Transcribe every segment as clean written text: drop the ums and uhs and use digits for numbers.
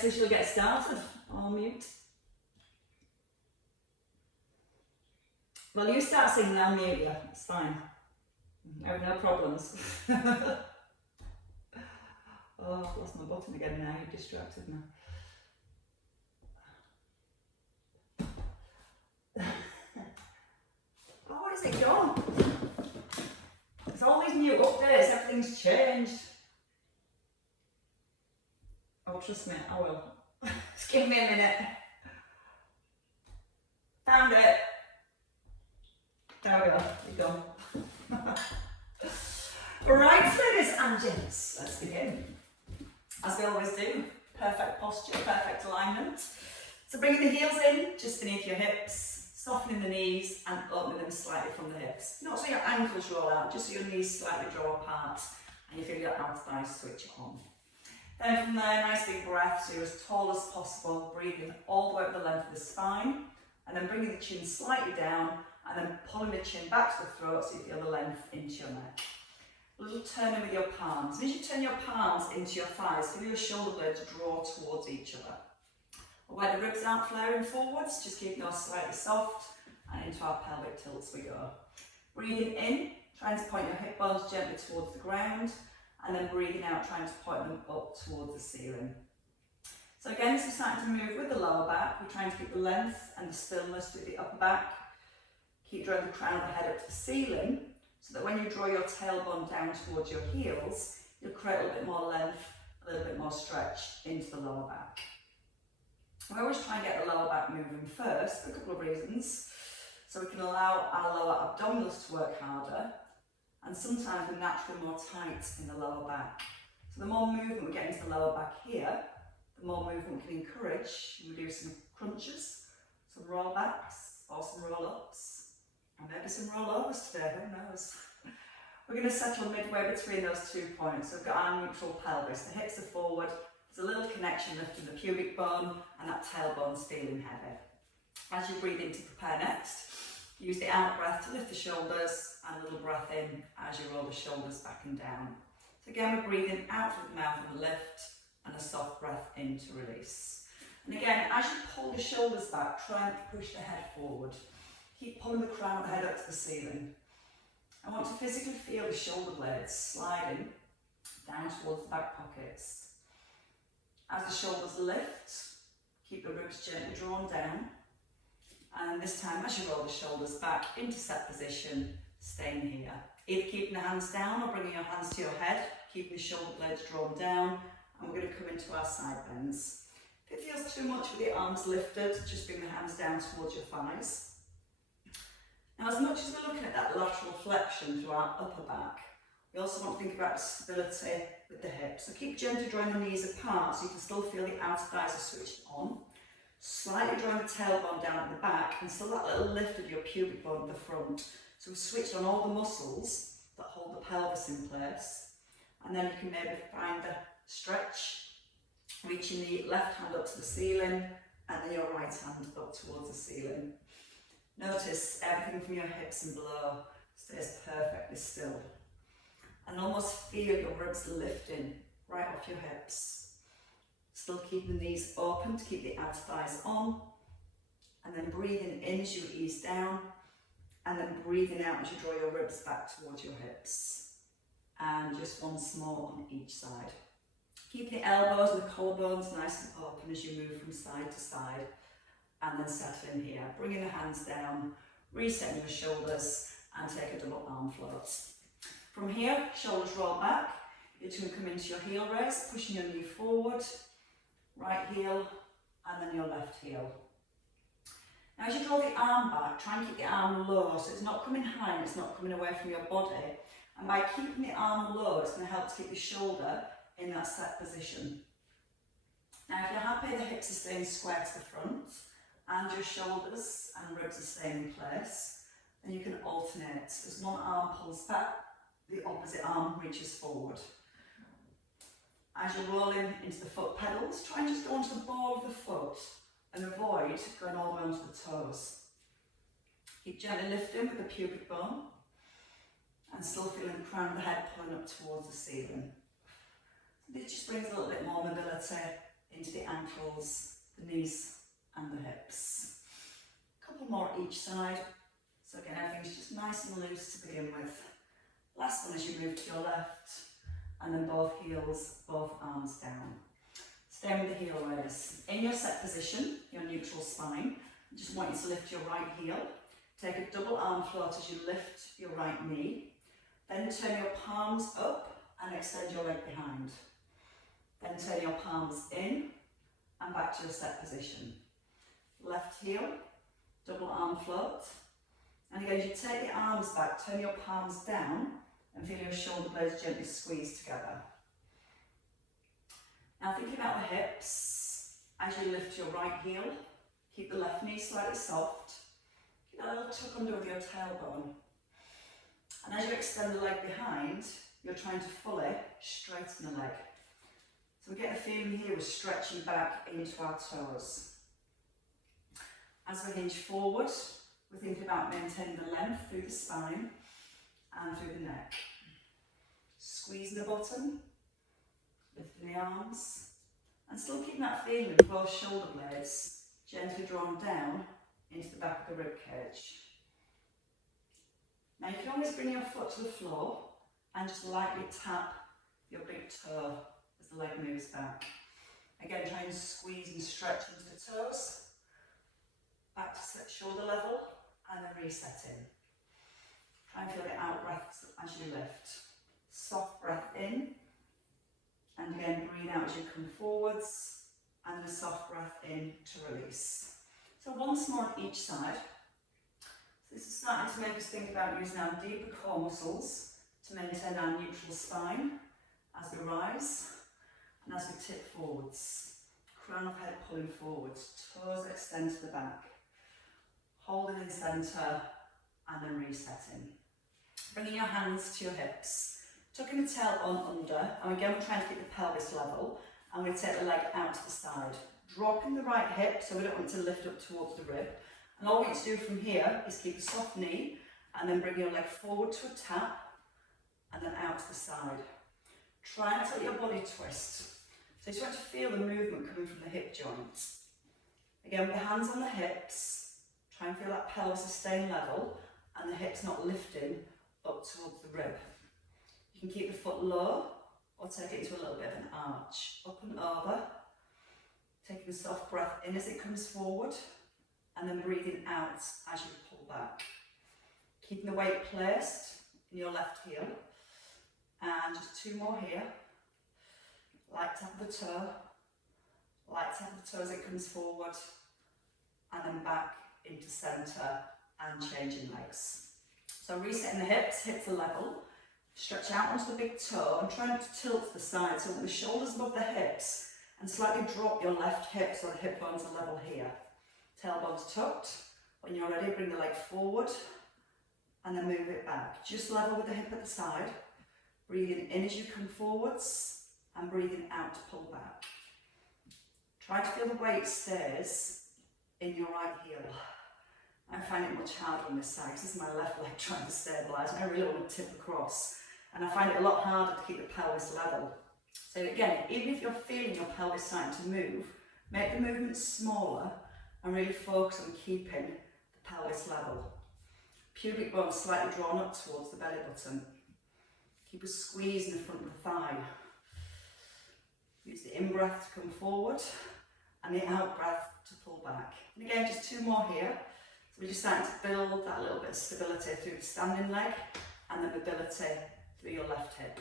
So shall we get started? I'll mute. Well, you start singing, I'll mute you. It's fine. I have no problems. Oh, I've lost my button again now. You've distracted me. Oh, where's it gone? There's all these new updates. Everything's changed. Oh, trust me, I will. Just give me a minute. Found it. There we go. You're done. Right, ladies and gents, let's begin. As we always do, perfect posture, perfect alignment. So bringing the heels in, just beneath your hips, softening the knees and opening them slightly from the hips. Not so your ankles roll out, just so your knees slightly draw apart and you feel your outer thighs switch on. Then from there, nice big breath, so you're as tall as possible, breathing all the way up the length of the spine, and then bringing the chin slightly down, and then pulling the chin back to the throat so you feel the length into your neck. A little turning with your palms. And as you turn your palms into your thighs, feel your shoulder blades draw towards each other. Where the ribs aren't flaring forwards, just keep those slightly soft, and into our pelvic tilts we go. Breathing in, trying to point your hip bones gently towards the ground, and then breathing out, trying to point them up towards the ceiling. So again, as we're starting to move with the lower back, we're trying to keep the length and the stillness with the upper back. Keep drawing the crown of the head up to the ceiling, so that when you draw your tailbone down towards your heels, you'll create a little bit more length, a little bit more stretch into the lower back. We always try and get the lower back moving first, for a couple of reasons. So we can allow our lower abdominals to work harder, and sometimes we're naturally more tight in the lower back. So the more movement we get into the lower back here, the more movement we can encourage. We do some crunches, some roll backs, or some roll ups, and maybe some roll overs today, who knows. We're going to settle midway between those 2 points. So we've got our neutral pelvis, the hips are forward, there's a little connection lifting the pubic bone, and that tailbone's feeling heavy. As you breathe in to prepare next, use the out breath to lift the shoulders, and a little breath in as you roll the shoulders back and down. So again, we're breathing out through the mouth on the lift, and a soft breath in to release. And again, as you pull the shoulders back, try and push the head forward. Keep pulling the crown of the head up to the ceiling. I want to physically feel the shoulder blades sliding down towards the back pockets. As the shoulders lift, keep the ribs gently drawn down. And this time, as you roll the shoulders back into set position, staying here. Either keeping the hands down or bringing your hands to your head, keeping the shoulder blades drawn down, and we're going to come into our side bends. If it feels too much with the arms lifted, just bring the hands down towards your thighs. Now, as much as we're looking at that lateral flexion through our upper back, we also want to think about stability with the hips. So keep gently drawing the knees apart so you can still feel the outer thighs are switched on. Slightly drawing the tailbone down at the back, and still that little lift of your pubic bone at the front. So we've switched on all the muscles that hold the pelvis in place. And then you can maybe find the stretch, reaching the left hand up to the ceiling, and then your right hand up towards the ceiling. Notice everything from your hips and below stays perfectly still. And almost feel your ribs lifting right off your hips. Still keeping the knees open to keep the outer thighs on. And then breathing in as you ease down. And then breathing out as you draw your ribs back towards your hips. And just once more on each side. Keep the elbows and the collarbones nice and open as you move from side to side. And then settle in here, bringing the hands down, resetting your shoulders, and take a double arm float. From here, shoulders roll back. You're just going to come into your heel raise, pushing your knee forward, right heel, and then your left heel. Now, as you draw the arm back, try and keep the arm low, so it's not coming high and it's not coming away from your body. And by keeping the arm low, it's going to help to keep the shoulder in that set position. Now, if you're happy, the hips are staying square to the front, and your shoulders and ribs are staying in place, then you can alternate. As one arm pulls back, the opposite arm reaches forward. As you're rolling into the foot pedals, try and just go onto the ball of the foot and avoid going all the way onto the toes. Keep gently lifting with the pubic bone and still feeling the crown of the head pulling up towards the ceiling. This just brings a little bit more mobility into the ankles, the knees and the hips. A couple more each side. So again, everything's just nice and loose to begin with. Last one as you move to your left, and then both heels, both arms down. Stay with the heel raise. In your set position, your neutral spine, I just want you to lift your right heel. Take a double arm float as you lift your right knee. Then turn your palms up and extend your leg behind. Then turn your palms in and back to your set position. Left heel, double arm float. And again, as you take the arms back, turn your palms down and feel your shoulder blades gently squeeze together. Now thinking about the hips, as you lift your right heel, keep the left knee slightly soft. Keep that little tuck under with your tailbone. And as you extend the leg behind, you're trying to fully straighten the leg. So we get the feeling here we're stretching back into our toes. As we hinge forward, we're thinking about maintaining the length through the spine and through the neck. Squeezing the bottom, lifting the arms, and still keeping that feeling of both shoulder blades gently drawn down into the back of the rib cage. Now you can always bring your foot to the floor and just lightly tap your big toe as the leg moves back. Again, try and squeeze and stretch into the toes. Back to shoulder level and then resetting. Try and feel the out breath as you lift. Soft breath in, and again breathe out as you come forwards, and a soft breath in to release. So once more on each side. So this is starting to make us think about using our deeper core muscles to maintain our neutral spine as we rise and as we tip forwards. Crown of head pulling forwards, toes extend to the back. Holding in centre and then resetting. Bringing your hands to your hips. Tucking the tailbone under, and again we're trying to keep the pelvis level, and we take the leg out to the side. Dropping the right hip, so we don't want to lift up towards the rib. And all we need to do from here is keep a soft knee, and then bring your leg forward to a tap, and then out to the side. Try not to let your body twist. So you just want to feel the movement coming from the hip joints. Again, with the hands on the hips, try and feel that pelvis is staying level, and the hips not lifting up towards the rib. You can keep the foot low, or take it into a little bit of an arch. Up and over, taking a soft breath in as it comes forward, and then breathing out as you pull back. Keeping the weight placed in your left heel, and just two more here. Light tap of the toe, light tap of the toe as it comes forward, and then back into centre and changing legs. So resetting the hips, hips are level. Stretch out onto the big toe and try not to tilt to the side, so the shoulders above the hips, and slightly drop your left hip so the hip bones are level here. Tailbones tucked. When you're ready, bring the leg forward and then move it back. Just level with the hip at the side. Breathing in as you come forwards and breathing out to pull back. Try to feel the weight stays in your right heel. I find it much harder on this side because this is my left leg trying to stabilise, and I really want to tip across. And I find it a lot harder to keep the pelvis level. So again, even if you're feeling your pelvis starting to move, make the movement smaller and really focus on keeping the pelvis level. Pubic bone slightly drawn up towards the belly button. Keep a squeeze in the front of the thigh. Use the in-breath to come forward and the out-breath to pull back. And again, just two more here. So we're just starting to build that little bit of stability through the standing leg and the mobility through your left hip.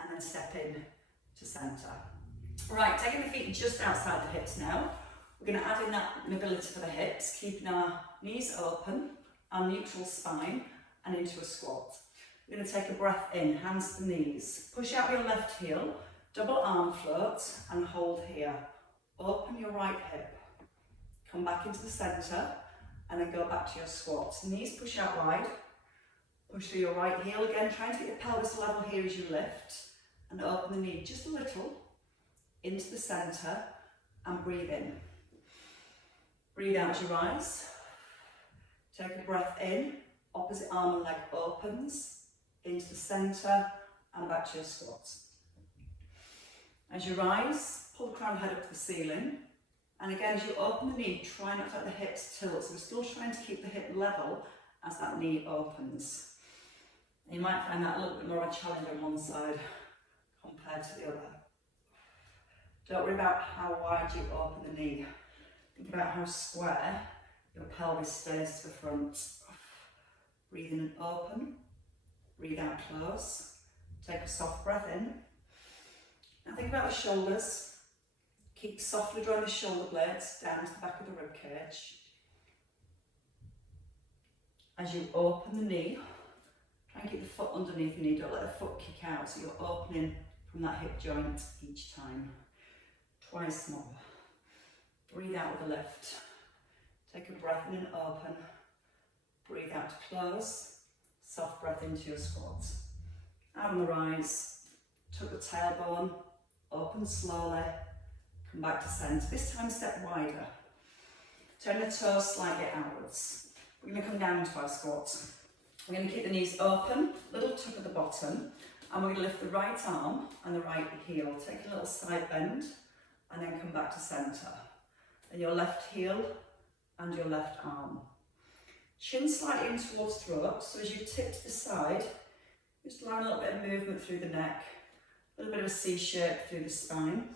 And then step in to centre. Right, taking the feet just outside the hips now. We're going to add in that mobility for the hips, keeping our knees open, our neutral spine, and into a squat. We're going to take a breath in, hands to the knees. Push out your left heel, double arm float, and hold here. Open your right hip. Come back into the centre, and then go back to your squat. Knees push out wide. Push through your right heel again, trying to get the pelvis level here as you lift. And open the knee just a little, into the centre, and breathe in. Breathe out as you rise. Take a breath in, opposite arm and leg opens, into the centre, and back to your squat. As you rise, pull the crown head up to the ceiling. And again, as you open the knee, try not to let the hips tilt. So we're still trying to keep the hip level as that knee opens. And you might find that a little bit more of a challenge on one side compared to the other. Don't worry about how wide you open the knee. Think about how square your pelvis stays to the front. Breathe in and open. Breathe out, close. Take a soft breath in. Now think about the shoulders. Keep softly drawing the shoulder blades down to the back of the rib cage. As you open the knee, try and keep the foot underneath the knee. Don't let the foot kick out, so you're opening from that hip joint each time. Twice more. Breathe out with a lift. Take a breath in and open. Breathe out to close. Soft breath into your squat. Out on the rise. Tuck the tailbone. Open slowly. Come back to centre. This time step wider. Turn the toes slightly outwards. We're going to come down into our squat. We're going to keep the knees open. Little tuck at the bottom. And we're going to lift the right arm and the right heel. Take a little side bend. And then come back to centre. Then your left heel and your left arm. Chin slightly in towards throat, so as you tip to the side, just allow a little bit of movement through the neck, a little bit of a C shape through the spine.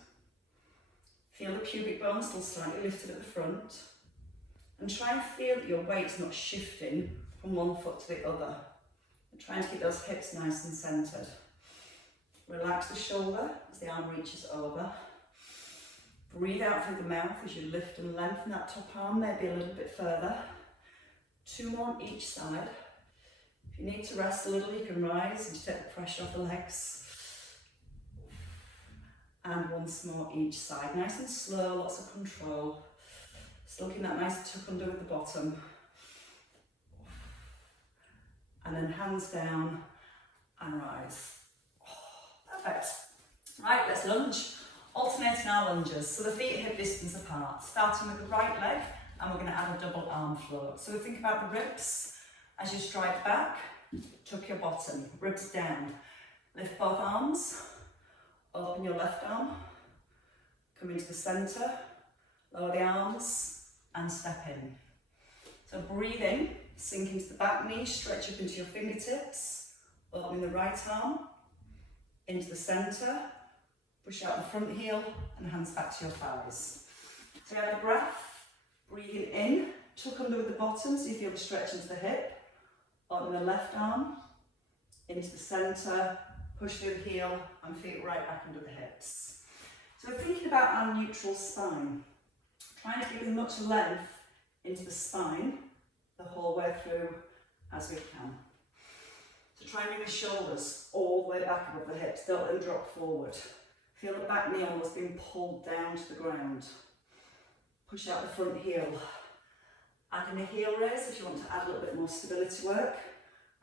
Feel the pubic bone still slightly lifted at the front. And try and feel that your weight's not shifting from one foot to the other. And trying to keep those hips nice and centred. Relax the shoulder as the arm reaches over. Breathe out through the mouth as you lift and lengthen that top arm, maybe a little bit further. 2 more on each side. If you need to rest a little, you can rise and take the pressure off the legs. And once more each side. Nice and slow, lots of control. Still keeping that nice tuck under with the bottom. And then hands down and rise. Perfect. Right, let's lunge. Alternating our lunges, so the feet are hip distance apart, starting with the right leg, and we're going to add a double arm float. So we think about the ribs. As you strike back, tuck your bottom, ribs down. Lift both arms, open your left arm, come into the centre, lower the arms, and step in. So breathe in, sink into the back knee, stretch up into your fingertips, opening the right arm, into the centre, push out the front heel and hands back to your thighs. So have a breath, breathing in, tuck under with the bottom so you feel the stretch into the hip. Open the left arm, into the centre, push through the heel and feet right back under the hips. So we're thinking about our neutral spine. Trying to give as much length into the spine the whole way through as we can. So try and bring the shoulders all the way back above the hips, don't let them drop forward. Feel the back knee almost being pulled down to the ground. Push out the front heel. Add in a heel raise if you want to add a little bit more stability work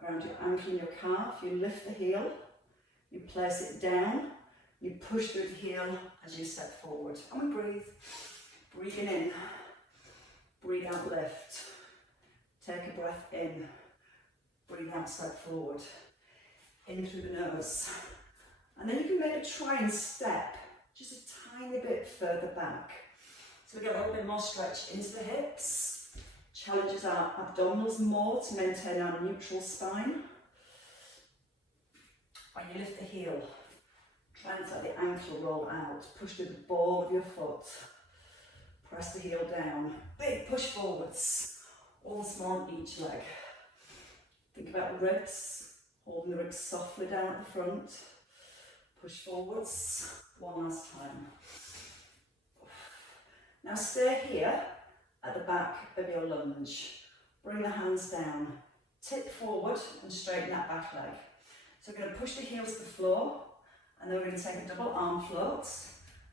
around your ankle and your calf. You lift the heel, you place it down, you push through the heel as you step forward. And we breathe. Breathing in, breathe out, lift. Take a breath in, breathe out, step forward. In through the nose. And then you can maybe try and step just a tiny bit further back. So we get a little bit more stretch into the hips. Challenges our abdominals more to maintain our neutral spine. When you lift the heel, try and let the ankle roll out. Push through the ball of your foot. Press the heel down. Big push forwards. Once more on each leg. Think about the ribs. Holding the ribs softly down at the front. Push forwards, one last time. Now stay here at the back of your lunge. Bring the hands down, tip forward and straighten that back leg. So we're going to push the heels to the floor and then we're going to take a double arm float.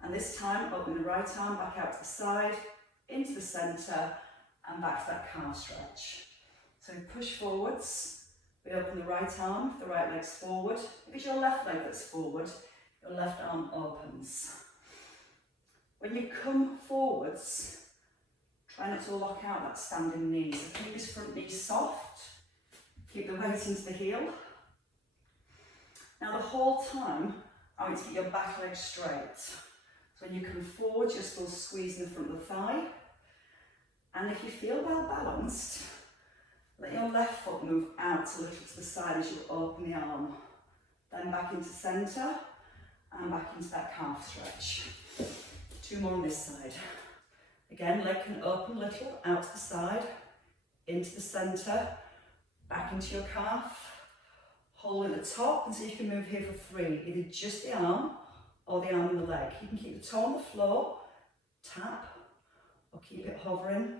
And this time open the right arm back out to the side, into the centre and back to that calf stretch. So we push forwards. We open the right arm, the right leg's forward. If it's your left leg that's forward, your left arm opens. When you come forwards, try not to lock out that standing knee. So keep this front knee soft, keep the weight into the heel. Now the whole time, I want you to keep your back leg straight. So when you come forward, you're still squeezing the front of the thigh. And if you feel well balanced, let your left foot move out a little to the side as you open the arm. Then back into centre and back into that calf stretch. 2 more on this side. Again, leg can open a little out to the side, into the centre, back into your calf. Hold at the top, and so you can move here for 3, either just the arm or the arm and the leg. You can keep the toe on the floor, tap, or keep it hovering.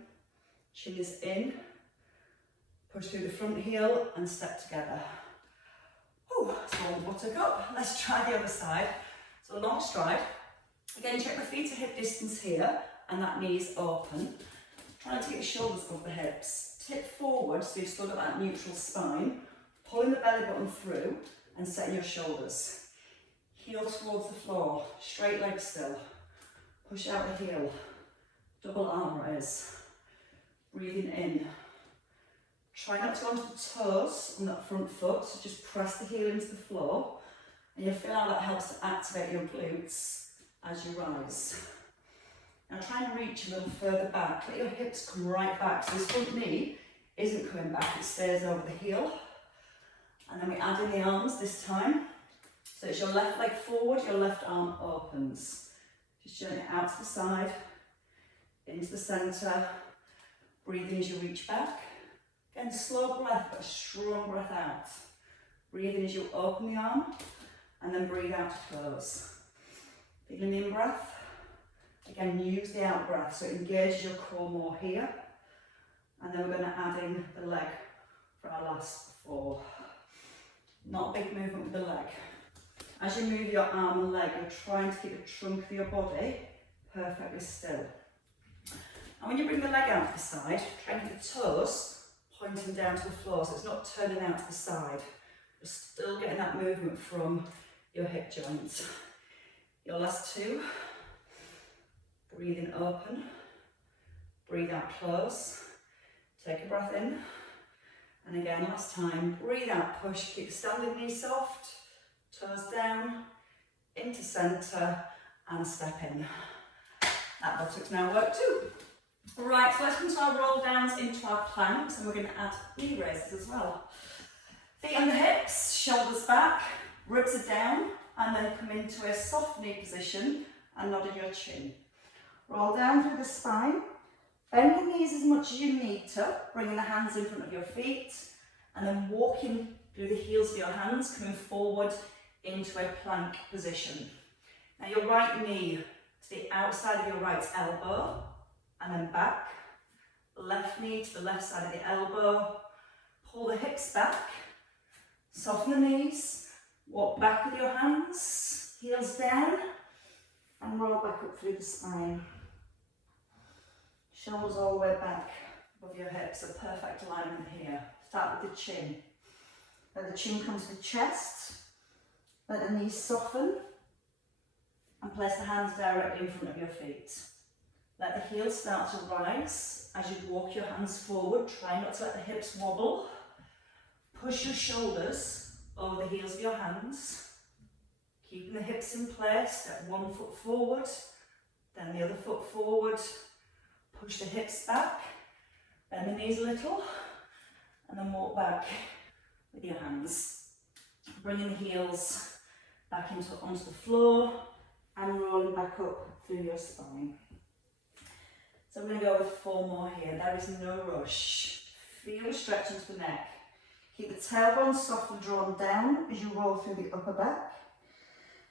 Chin is in, push through the front heel and step together. Ooh, small buttercup. Let's try the other side. So a long stride. Again, check the feet at hip distance here, and that knee is open. Try to get your shoulders above the hips. Tip forward so you've still got that neutral spine. Pulling the belly button through and setting your shoulders. Heel towards the floor, straight leg still. Push out the heel. Double arm raise. Breathing in. Try not to go onto the toes on that front foot, so just press the heel into the floor. And you'll feel how that helps to activate your glutes as you rise. Now try and reach a little further back. Let your hips come right back. So this front knee isn't coming back, it stays over the heel. And then we add in the arms this time. So it's your left leg forward, your left arm opens. Just journey it out to the side, into the centre. Breathing as you reach back. Again, slow breath, but a strong breath out. Breathing as you open the arm, and then breathe out to close. Feeling the in-breath. Again, use the out-breath, so it engages your core more here. And then we're going to add in the leg for our last 4. Not a big movement with the leg. As you move your arm and leg, you're trying to keep the trunk of your body perfectly still. And when you bring the leg out to the side, try and keep the toes pointing down to the floor, so it's not turning out to the side. You're still getting that movement from your hip joints. Your last 2. Breathing open. Breathe out close. Take a breath in. And again, last time, breathe out, push, keep the standing knee soft, toes down, into centre, and step in. That buttock's now worked too. Right, so let's come to our roll downs into our planks, and we're going to add knee raises as well. Feet on the hips, shoulders back, ribs are down, and then come into a soft knee position and nod in your chin. Roll down through the spine. Bend the knees as much as you need to, bringing the hands in front of your feet, and then walking through the heels of your hands, coming forward into a plank position. Now your right knee to the outside of your right elbow, and then back. Left knee to the left side of the elbow. Pull the hips back, soften the knees, walk back with your hands, heels down, and roll back up through the spine. Shoulders all the way back above your hips, a perfect alignment here. Start with the chin. Let the chin come to the chest. Let the knees soften. And place the hands directly in front of your feet. Let the heels start to rise as you walk your hands forward. Try not to let the hips wobble. Push your shoulders over the heels of your hands. Keeping the hips in place. Step one foot forward, then the other foot forward. Push the hips back, bend the knees a little, and then walk back with your hands. Bringing the heels back onto the floor and rolling back up through your spine. So we're going to go with 4 more here. There is no rush. Feel the stretch into the neck. Keep the tailbone softly drawn down as you roll through the upper back.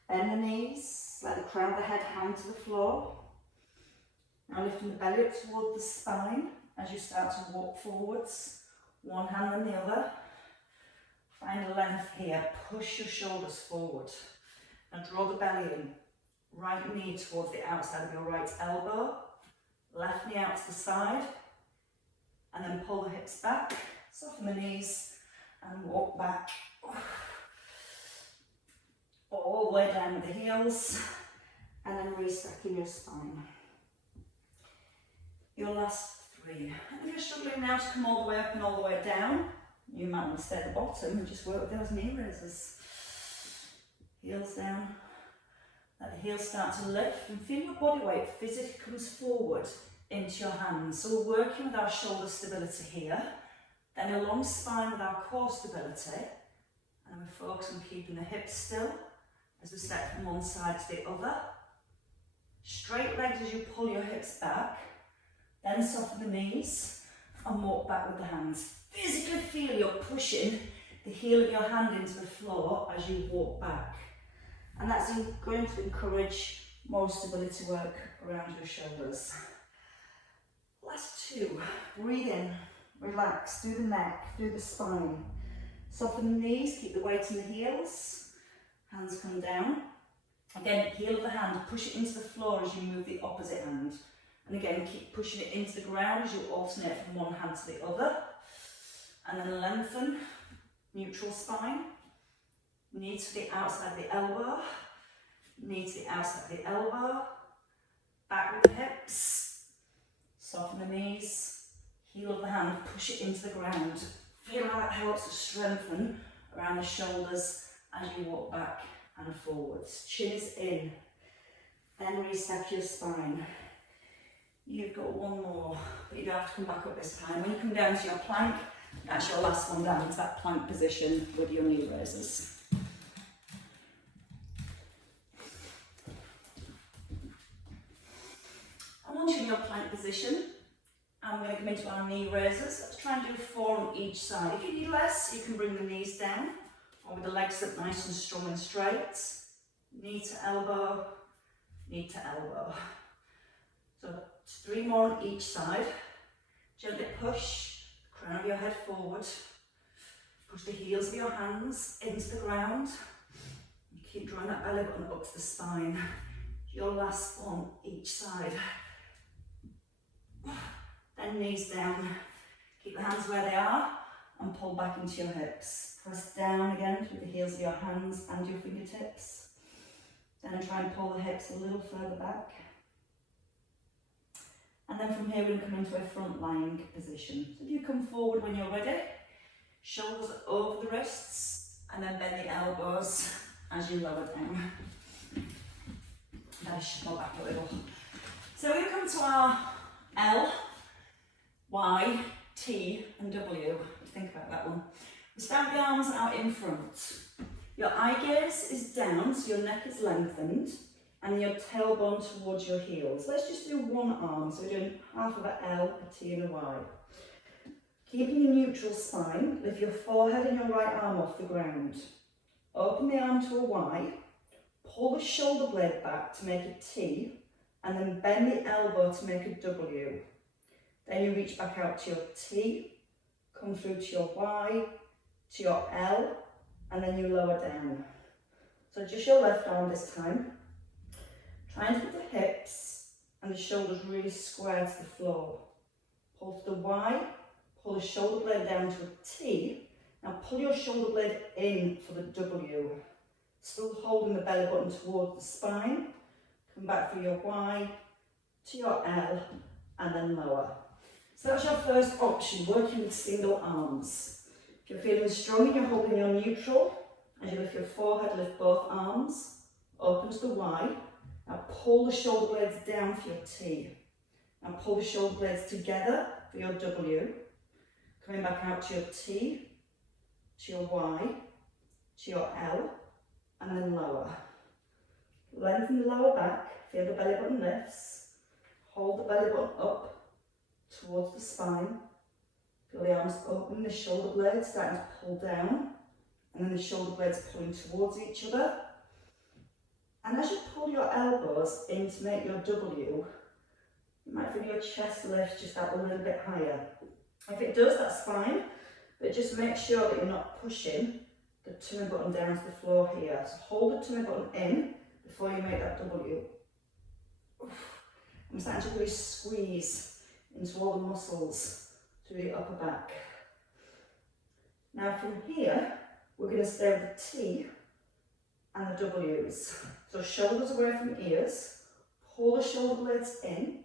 Bend the knees, let the crown of the head hang to the floor. Now lifting the belly up towards the spine as you start to walk forwards, one hand then the other. Find a length here, push your shoulders forward and draw the belly in. Right knee towards the outside of your right elbow, left knee out to the side, and then pull the hips back, soften the knees and walk back. All the way down with the heels, and then restacking your spine. Your last 3. And if you're struggling now to come all the way up and all the way down, you might want to stay at the bottom and just work with those knee raises. Heels down, Let the heels start to lift and feel your body weight physically comes forward into your hands. So we're working with our shoulder stability here, then a long spine with our core stability, and we're focusing on keeping the hips still as we step from one side to the other. Straight legs as you pull your hips back, then soften the knees and walk back with the hands. Physically feel you're pushing the heel of your hand into the floor as you walk back. And that's going to encourage more stability work around your shoulders. Last two. Breathe in, relax through the neck, through the spine. Soften the knees, keep the weight in the heels. Hands come down. Again, heel of the hand, push it into the floor as you move the opposite hand. And again, keep pushing it into the ground as you alternate from one hand to the other. And then lengthen, neutral spine. Knee to the outside of the elbow. Knee to the outside of the elbow. Back with the hips. Soften the knees. Heel of the hand, push it into the ground. Feel how that helps to strengthen around the shoulders as you walk back and forwards. Chin is in. Then restack your spine. You've got one more, but you don't have to come back up this time. When you come down to your plank, that's your last one down to that plank position with your knee raisers. And once you're in your plank position, I'm going to come into our knee raisers. Let's try and do 4 on each side. If you need less, you can bring the knees down, or with the legs up nice and strong and straight. Knee to elbow, knee to elbow. So 3 more on each side. Gently push the crown of your head forward. Push the heels of your hands into the ground. And keep drawing that belly button up to the spine. Your last one each side. Then knees down. Keep the hands where they are and pull back into your hips. Press down again with the heels of your hands and your fingertips. Then try and pull the hips a little further back. And then from here we're going to come into a front lying position. So if you come forward when you're ready, shoulders over the wrists, and then bend the elbows as you lower down. Then shuffle back a little. So we're going to come to our L, Y, T and W. Think about that one. We stand the arms out in front. Your eye gaze is down, so your neck is lengthened, and your tailbone towards your heels. Let's just do one arm. So we're doing half of an L, a T and a Y. Keeping your neutral spine, lift your forehead and your right arm off the ground. Open the arm to a Y, pull the shoulder blade back to make a T, and then bend the elbow to make a W. Then you reach back out to your T, come through to your Y, to your L, and then you lower down. So just your left arm this time. Try and keep the hips and the shoulders really square to the floor. Pull to the Y, pull the shoulder blade down to a T. Now pull your shoulder blade in for the W. Still holding the belly button towards the spine. Come back through your Y, to your L, and then lower. So that's your first option, working with single arms. If you're feeling strong and you're holding your neutral, as you lift your forehead, lift both arms, open to the Y. Now pull the shoulder blades down for your T. Now pull the shoulder blades together for your W. Coming back out to your T, to your Y, to your L, and then lower. Lengthen the lower back, feel the belly button lifts. Hold the belly button up towards the spine. Feel the arms open, the shoulder blades starting to pull down, and then the shoulder blades pulling towards each other. And as you pull your elbows in to make your W, you might feel your chest lift just out a little bit higher. If it does, that's fine, but just make sure that you're not pushing the tummy button down to the floor here. So hold the tummy button in before you make that W. I'm starting to really squeeze into all the muscles through the upper back. Now from here, we're going to stay with the T and the W's. So shoulders away from ears, pull the shoulder blades in,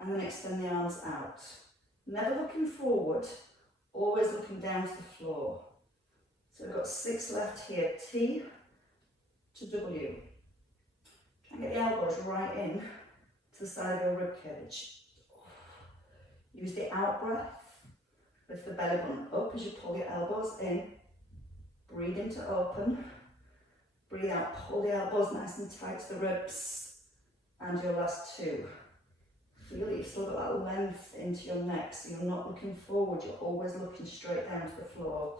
and then extend the arms out. Never looking forward, always looking down to the floor. So we've got 6 left here, T to W. And get the elbows right in to the side of your rib cage. Use the out breath. Lift the belly button up as you pull your elbows in. Breathe in to open. Breathe out, pull the elbows nice and tight to the ribs. And your last two. Feel that you've still got that length into your neck, so you're not looking forward, you're always looking straight down to the floor.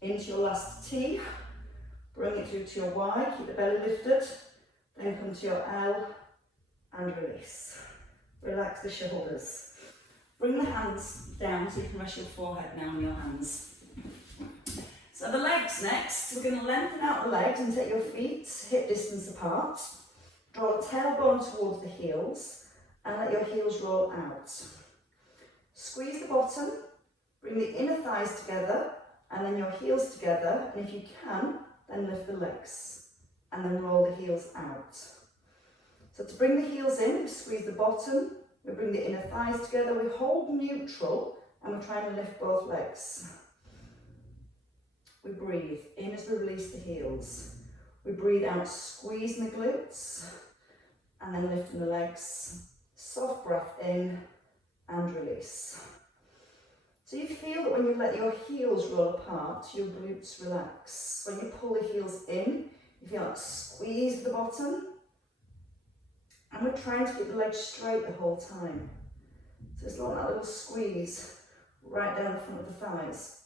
Into your last T. Bring it through to your Y, keep the belly lifted. Then come to your L and release. Relax the shoulders. Bring the hands down so you can rest your forehead now on your hands. So the legs next, we're going to lengthen out the legs and take your feet hip distance apart. Draw the tailbone towards the heels and let your heels roll out. Squeeze the bottom, bring the inner thighs together and then your heels together, and if you can, then lift the legs and then roll the heels out. So to bring the heels in, we squeeze the bottom, we bring the inner thighs together, we hold neutral and we're trying to lift both legs. We breathe in as we release the heels. We breathe out, squeezing the glutes and then lifting the legs. Soft breath in and release. So you feel that when you let your heels roll apart, your glutes relax. When you pull the heels in, you feel like squeeze the bottom. And we're trying to keep the legs straight the whole time. So it's like that little squeeze right down the front of the thighs.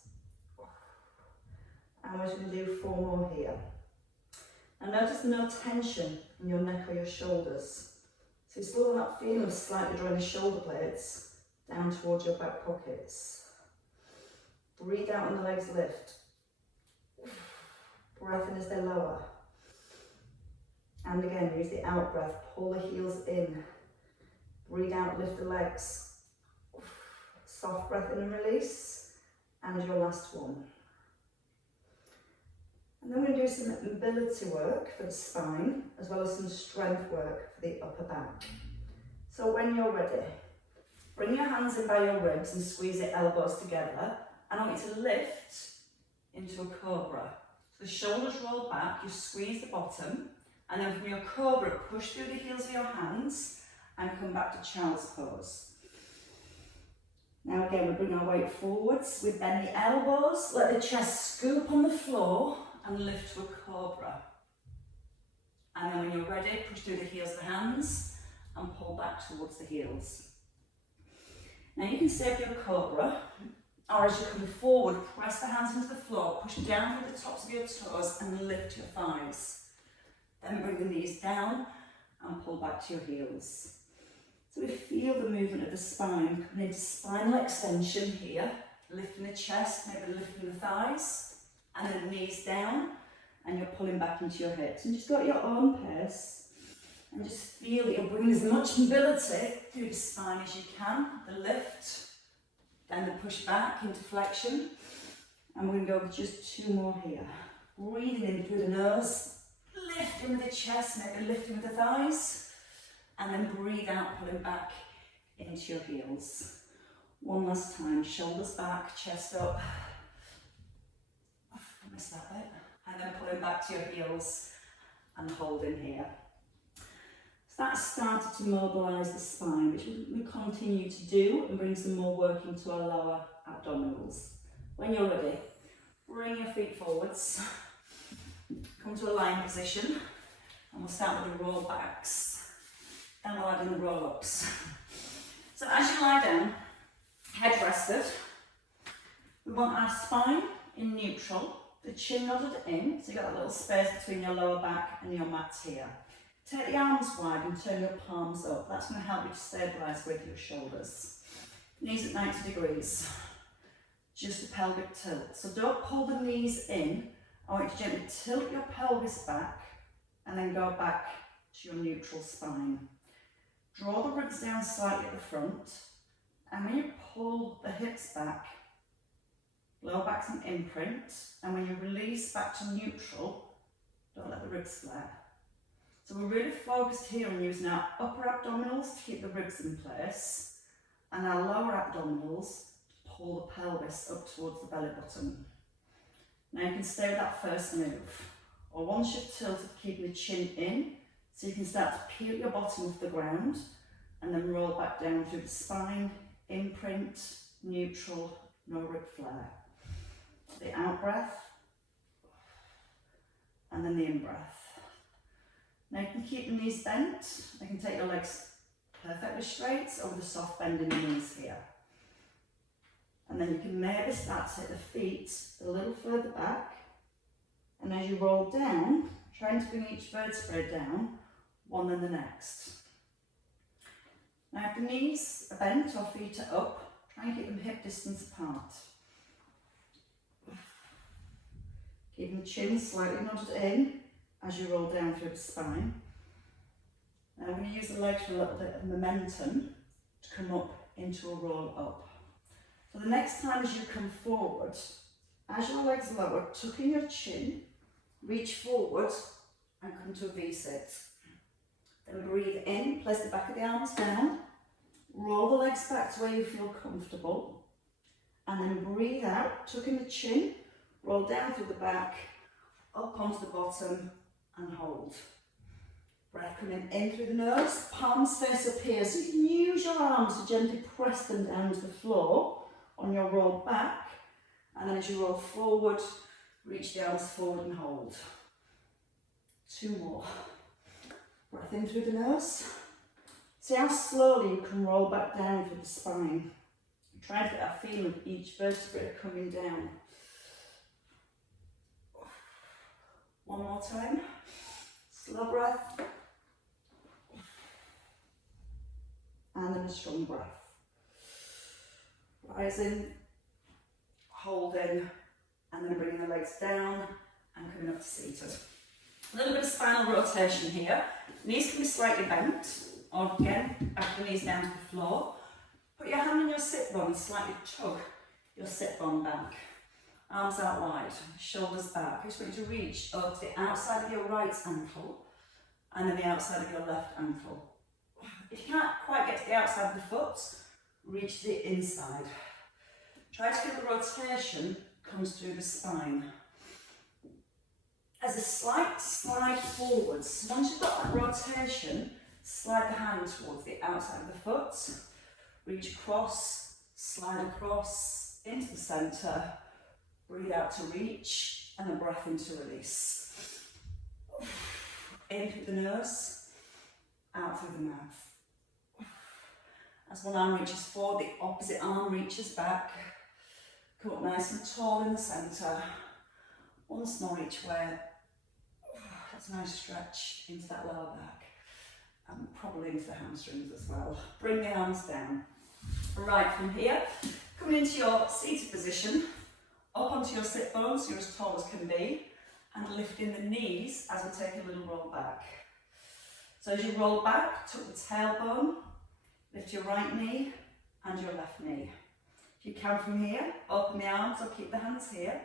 And we're just going to do 4 more here. And notice no tension in your neck or your shoulders. So you're still that feeling of slightly drawing the shoulder blades down towards your back pockets. Breathe out and the legs lift. Breath in as they lower. And again, use the out breath, pull the heels in. Breathe out, lift the legs. Soft breath in and release. And your last one. And then we're going to do some mobility work for the spine, as well as some strength work for the upper back. So when you're ready, bring your hands in by your ribs and squeeze your elbows together. And I want you to lift into a cobra. So the shoulders roll back, you squeeze the bottom, and then from your cobra, push through the heels of your hands and come back to child's pose. Now again, we bring our weight forwards, we bend the elbows, let the chest scoop on the floor, and lift to a cobra. And then when you're ready, push through the heels of the hands and pull back towards the heels. Now you can stay with your cobra, or as you come forward, press the hands into the floor, push down through the tops of your toes and lift your thighs. Then bring the knees down and pull back to your heels. So we feel the movement of the spine, coming into spinal extension here, lifting the chest, maybe lifting the thighs, and then knees down, and you're pulling back into your hips. And just go at your own pace, and just feel that you're bringing as much mobility through the spine as you can. The lift, then the push back into flexion. And we're going to go with just 2 more here. Breathing in through the nose, lifting with the chest, maybe lifting with the thighs, and then breathe out, pulling back into your heels. One last time, shoulders back, chest up. I missed that bit. And then pulling back to your heels and holding here. So that started to mobilise the spine, which we continue to do and bring some more work into our lower abdominals. When you're ready, bring your feet forwards, come to a lying position, and we'll start with the roll backs, and we'll add in the roll ups. So as you lie down, head rested, we want our spine in neutral, the chin nodded in, so you've got that little space between your lower back and your mat here. Take the arms wide and turn your palms up. That's going to help you to stabilise with your shoulders. Knees at 90 degrees. Just a pelvic tilt. So don't pull the knees in. I want you to gently tilt your pelvis back and then go back to your neutral spine. Draw the ribs down slightly at the front, and when you pull the hips back, lower back's an imprint, and when you release back to neutral, don't let the ribs flare. So we're really focused here on using our upper abdominals to keep the ribs in place, and our lower abdominals to pull the pelvis up towards the belly button. Now you can stay with that first move, or once you've tilted, keeping the chin in, So you can start to peel your bottom off the ground and then roll back down through the spine, imprint, neutral, no rib flare. The out breath, and then the in breath. Now you can keep the knees bent. You can take your legs perfectly straight over the soft bend in the knees here. And then you can maybe start to take the feet a little further back. And as you roll down, trying to bring each vertebrae down, one and the next. Now if the knees are bent or feet are up, try and keep them hip distance apart. Keeping the chin slightly nodded in as you roll down through the spine. Now we're going to use the legs for a little bit of momentum to come up into a roll up. So the next time as you come forward, as your legs lower, tuck in your chin, reach forward and come to a V-sit. Then breathe in, place the back of the arms down, roll the legs back to where you feel comfortable, and then breathe out, tuck in the chin, roll down through the back, up onto the bottom and hold. Breath coming in through the nose, palms face up here, so you can use your arms to gently press them down to the floor on your roll back, and then as you roll forward, reach the arms forward and hold. 2 more. Breath in through the nose. See how slowly you can roll back down through the spine. Try to get that feeling of each vertebrae coming down. 1 more time. Slow breath. And then a strong breath. Rising, holding, and then bringing the legs down and coming up to seated. A little bit of spinal rotation here. Knees can be slightly bent, or again, back the knees down to the floor. Put your hand on your sit bone, slightly tug your sit bone back. Arms out wide, shoulders back. I just want you to reach over to the outside of your right ankle and then the outside of your left ankle. If you can't quite get to the outside of the foot, reach to the inside. Try to feel the rotation comes through the spine. As a slight slide forwards, once you've got that rotation, slide the hand towards the outside of the foot, reach across, slide across, into the centre, breathe out to reach, and then breath in to release. In through the nose, out through the mouth. As one arm reaches forward, the opposite arm reaches back. Come up nice and tall in the centre. Once more each way. That's a nice stretch into that lower back. And probably into the hamstrings as well. Bring the arms down. Right from here, coming into your seated position, up onto your sit bones, you're as tall as can be, and lifting the knees as we take a little roll back. So as you roll back, tuck the tailbone, lift your right knee and your left knee. If you can from here, open the arms or keep the hands here,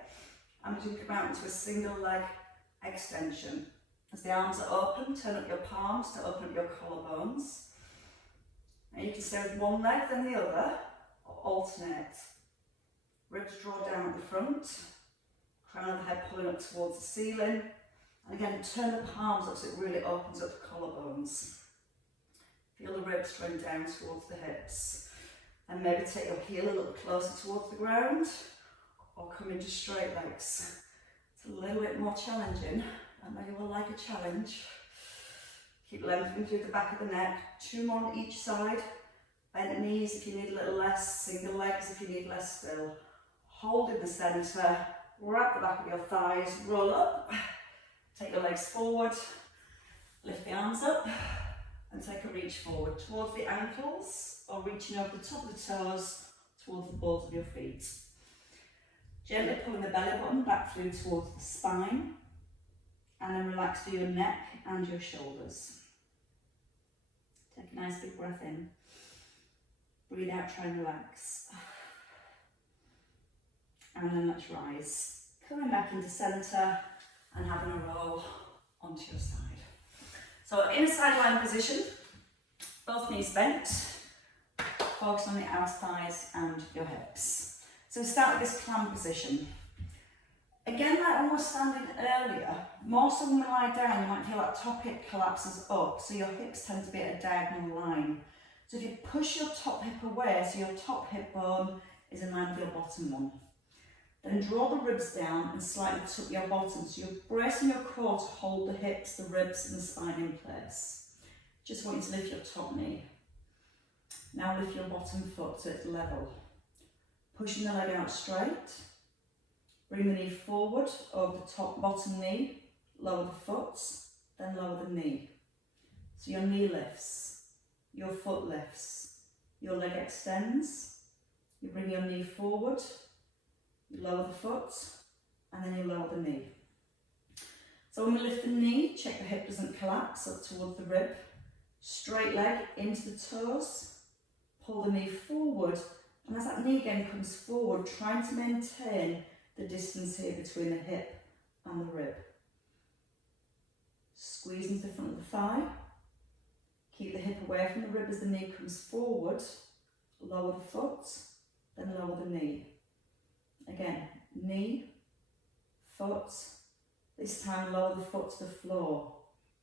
and as you come out into a single leg extension. As the arms are open, turn up your palms to open up your collarbones. Now you can stay with one leg then the other, or alternate. Ribs draw down at the front, crown of the head pulling up towards the ceiling, and again turn the palms up so it really opens up the collarbones. Feel the ribs drawing down towards the hips, and maybe take your heel a little closer towards the ground, or come into straight legs. It's a little bit more challenging. I know you will like a challenge. Keep lengthening through the back of the neck. 2 more on each side. Bend knees if you need a little less. Single legs if you need less still. Hold in the centre. Wrap the back of your thighs. Roll up. Take your legs forward. Lift the arms up. And take a reach forward towards the ankles, or reaching over the top of the toes towards the balls of your feet. Gently pulling the belly button back through towards the spine. And then relax through your neck and your shoulders. Take a nice big breath in. Breathe out, try and relax. And then let's rise. Coming back into centre and having a roll onto your side. So in a side lying position, both knees bent. Focus on the outer thighs and your hips. So we start with this clam position. Again, like when we were standing earlier, more so when we lie down, you might feel that top hip collapses up, so your hips tend to be at a diagonal line. So if you push your top hip away, so your top hip bone is in line with your bottom one, then draw the ribs down and slightly tuck your bottom, so you're bracing your core to hold the hips, the ribs and the spine in place. Just want you to lift your top knee. Now lift your bottom foot so it's level. Pushing the leg out straight. Bring the knee forward over the top bottom knee, lower the foot, then lower the knee. So your knee lifts, your foot lifts, your leg extends, you bring your knee forward, you lower the foot, and then you lower the knee. So when we lift the knee, check the hip doesn't collapse up towards the rib. Straight leg into the toes, pull the knee forward, and as that knee again comes forward, trying to maintain the distance here between the hip and the rib. Squeeze into the front of the thigh. Keep the hip away from the rib as the knee comes forward. Lower the foot, then lower the knee. Again, knee, foot. This time lower the foot to the floor.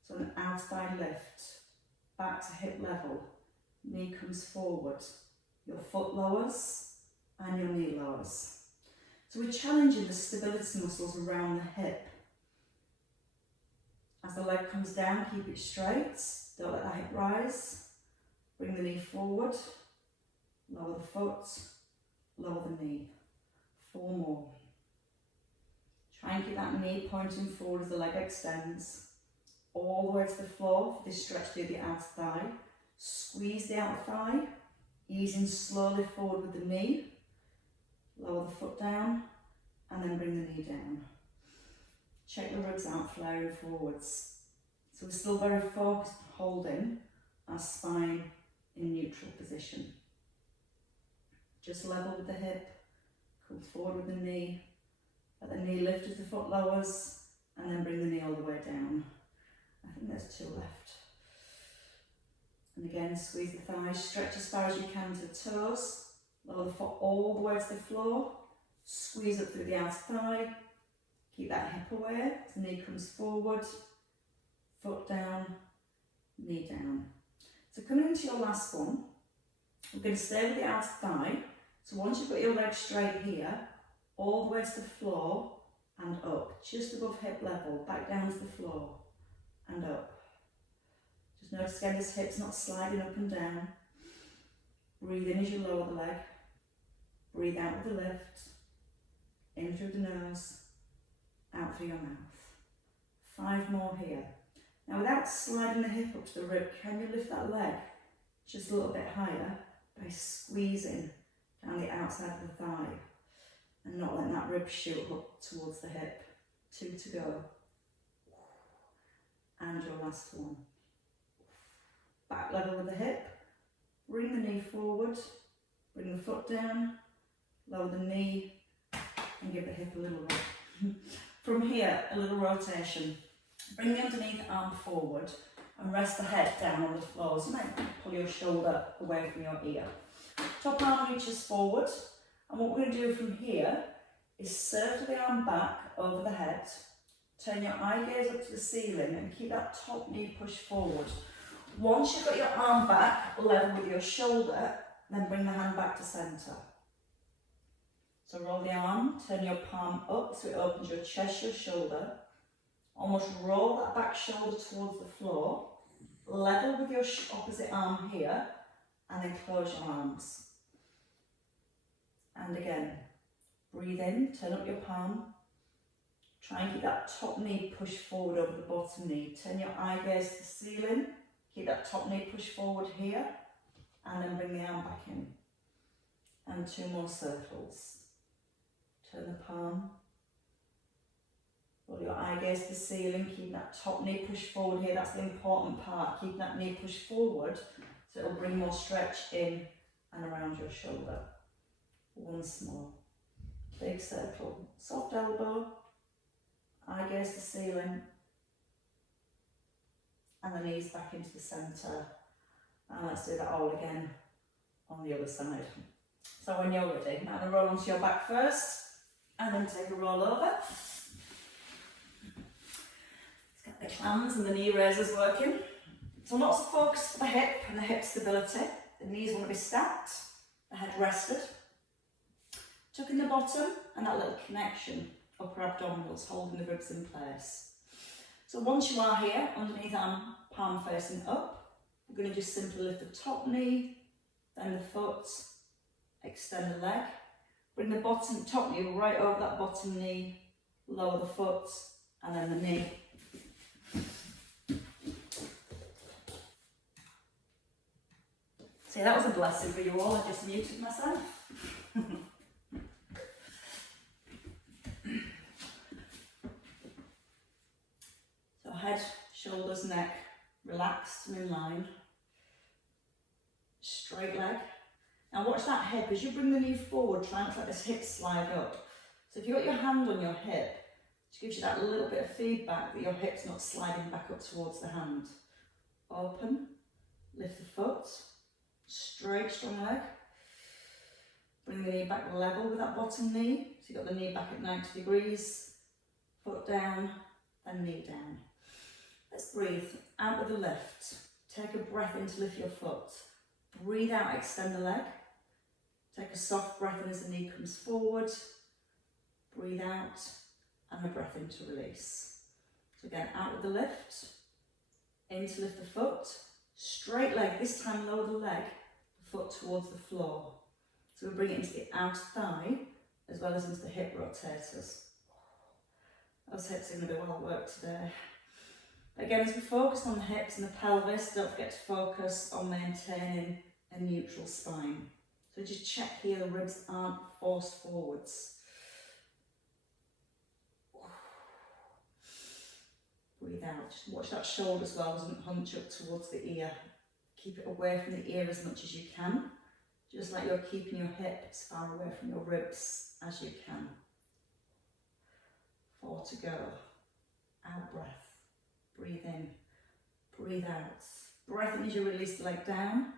So an outside lift. Back to hip level. Knee comes forward. Your foot lowers and your knee lowers. So we're challenging the stability muscles around the hip. As the leg comes down, keep it straight. Don't let the hip rise. Bring the knee forward. Lower the foot. Lower the knee. 4 more. Try and keep that knee pointing forward as the leg extends. All the way to the floor for this stretch through the outer thigh. Squeeze the outer thigh. Easing slowly forward with the knee. Lower the foot down and then bring the knee down. Check the ribs out, flaring forwards. So we're still very focused on holding our spine in neutral position. Just level with the hip, come forward with the knee, let the knee lift as the foot lowers, and then bring the knee all the way down. I think there's 2 left. And again, squeeze the thighs, stretch as far as you can to the toes. Lower the foot all the way to the floor, squeeze up through the outer thigh, keep that hip away as the knee comes forward, foot down, knee down. So coming into your last one, we're going to stay with the outer thigh. So once you've got your leg straight here, all the way to the floor and up, just above hip level, back down to the floor and up. Just notice again this hip's not sliding up and down. Breathe in as you lower the leg. Breathe out with the lift. In through the nose, out through your mouth. 5 more here. Now without sliding the hip up to the rib, can you lift that leg just a little bit higher by squeezing down the outside of the thigh and not letting that rib shoot up towards the hip. 2 to go. And your last one. Back level with the hip. Bring the knee forward, bring the foot down, lower the knee and give the hip a little roll. From here, a little rotation. Bring the underneath arm forward and rest the head down on the floor. So you might pull your shoulder away from your ear. Top arm reaches forward, and what we're going to do from here is circle the arm back over the head, turn your eye gaze up to the ceiling and keep that top knee pushed forward. Once you've got your arm back, level with your shoulder, then bring the hand back to centre. So roll the arm, turn your palm up so it opens your chest, your shoulder. Almost roll that back shoulder towards the floor. Level with your opposite arm here, and then close your arms. And again, breathe in, turn up your palm. Try and keep that top knee pushed forward over the bottom knee. Turn your eye gaze to the ceiling. Keep that top knee pushed forward here, and then bring the arm back in. And 2 more circles. Turn the palm. Roll your eye gaze to the ceiling, keep that top knee pushed forward here. That's the important part. Keep that knee pushed forward so it'll bring more stretch in and around your shoulder. Once more. Big circle. Soft elbow. Eye gaze to the ceiling. And the knees back into the centre. And let's do that all again on the other side. So when you're ready, now roll onto your back first, and then take a roll over. clams and the knee raisers working. So lots of focus for the hip and the hip stability. The knees want to be stacked, the head rested. Tucking the bottom and that little connection, upper abdominals, holding the ribs in place. So once you are here, underneath arm, palm facing up, we're going to just simply lift the top knee, then the foot, extend the leg. Bring the top knee right over that bottom knee, lower the foot, and then the knee. See, that was a blessing for you all. I just muted myself. So head, shoulders, neck, relaxed and in line. Straight leg. Now watch that hip. As you bring the knee forward, try and let this hip slide up. So if you've got your hand on your hip, it gives you that little bit of feedback that your hip's not sliding back up towards the hand. Open, lift the foot, straight, strong leg. Bring the knee back level with that bottom knee. So you've got the knee back at 90 degrees, foot down, then knee down. Let's breathe. Out with the lift. Take a breath in to lift your foot. Breathe out, extend the leg. Take a soft breath in as the knee comes forward. Breathe out and a breath in to release. So again, out with the lift. In to lift the foot. Straight leg, this time lower the leg, the foot towards the floor. So we bring it into the outer thigh as well as into the hip rotators. Those hips are going to be well worked today. Again, as we focus on the hips and the pelvis, don't forget to focus on maintaining a neutral spine. So just check here the ribs aren't forced forwards. Breathe out. Just watch that shoulder as well, doesn't hunch up towards the ear. Keep it away from the ear as much as you can. Just like you're keeping your hip as far away from your ribs as you can. 4 to go. Out breath. Breathe in, breathe out. Breath in as you release the leg down.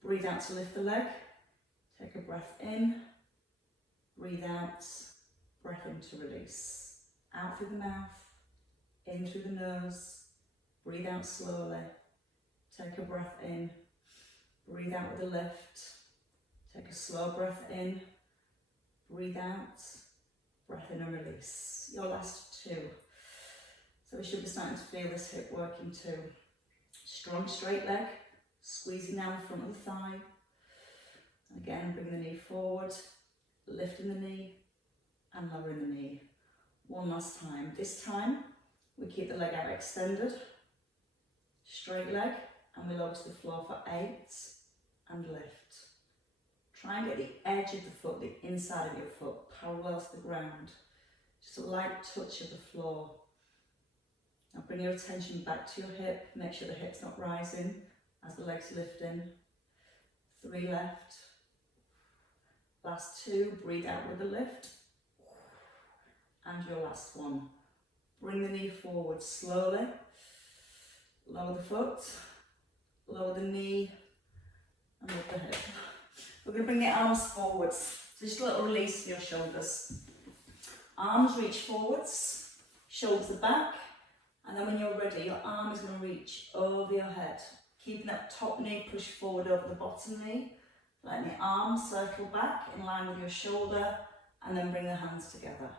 Breathe out to lift the leg. Take a breath in, breathe out, breath in to release. Out through the mouth, in through the nose, breathe out slowly. Take a breath in, breathe out with a lift. Take a slow breath in, breathe out, breath in and release. Your last 2. So we should be starting to feel this hip working too. Strong straight leg, squeezing down the front of the thigh. Again, bring the knee forward, lifting the knee and lowering the knee. One last time. This time, we keep the leg out extended. Straight leg, and we lower to the floor for 8 and lift. Try and get the edge of the foot, the inside of your foot, parallel to the ground. Just a light touch of the floor. Now bring your attention back to your hip. Make sure the hip's not rising as the leg's lifting. 3 left. Last 2, breathe out with a lift. And your last 1. Bring the knee forward slowly. Lower the foot. Lower the knee. And lift the hip. We're going to bring the arms forwards. So just a little release in your shoulders. Arms reach forwards. Shoulders are back. And then when you're ready, your arm is going to reach over your head. Keeping that top knee pushed forward over the bottom knee. Letting the arm circle back in line with your shoulder. And then bring the hands together.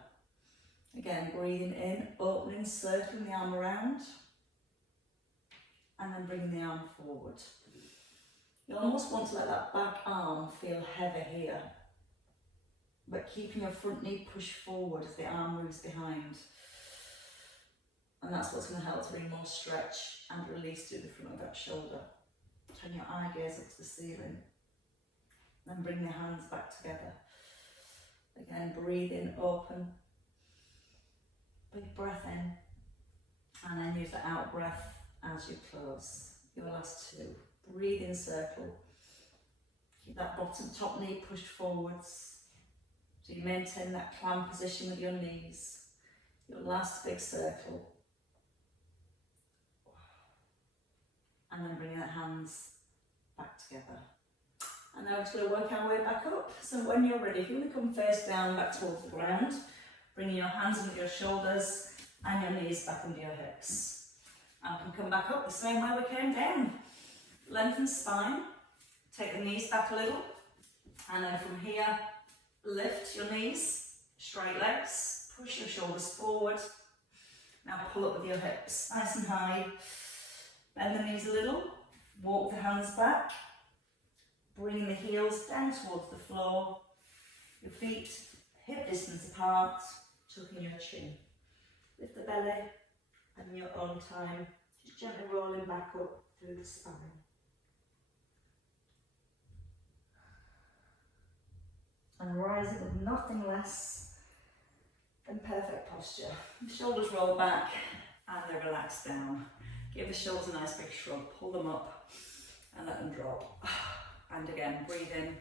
Again, breathing in, opening, circling the arm around. And then bringing the arm forward. You almost want to let that back arm feel heavy here. But keeping your front knee pushed forward as the arm moves behind. And that's what's going to help to bring more stretch and release through the front of that shoulder. Turn your eye gaze up to the ceiling. Then bring your hands back together. Again, breathe in, open. Big breath in. And then use the out breath as you close. Your last 2. Breathe in, circle. Keep that bottom top knee pushed forwards. So you maintain that clam position with your knees. Your last big circle. And then bring the hands back together. And now we're just going to work our way back up. So when you're ready, if you want to come face down back towards the ground, bringing your hands under your shoulders and your knees back under your hips. And can come back up the same way we came down. Lengthen spine, take the knees back a little, and then from here, lift your knees, straight legs, push your shoulders forward. Now pull up with your hips, nice and high. Bend the knees a little, walk the hands back, bring the heels down towards the floor, your feet hip distance apart, tucking your chin. Lift the belly, and in your own time, just gently rolling back up through the spine. And rising with nothing less than perfect posture. The shoulders roll back and they relax down. Give the shoulders a nice big shrug, pull them up and let them drop. And again, breathe in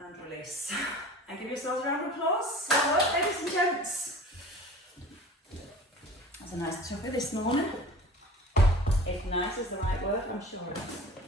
and release. And give yourselves a round of applause. Well work, ladies and gents. That's a nice tucker this morning. If nice is the right word, I'm sure it is.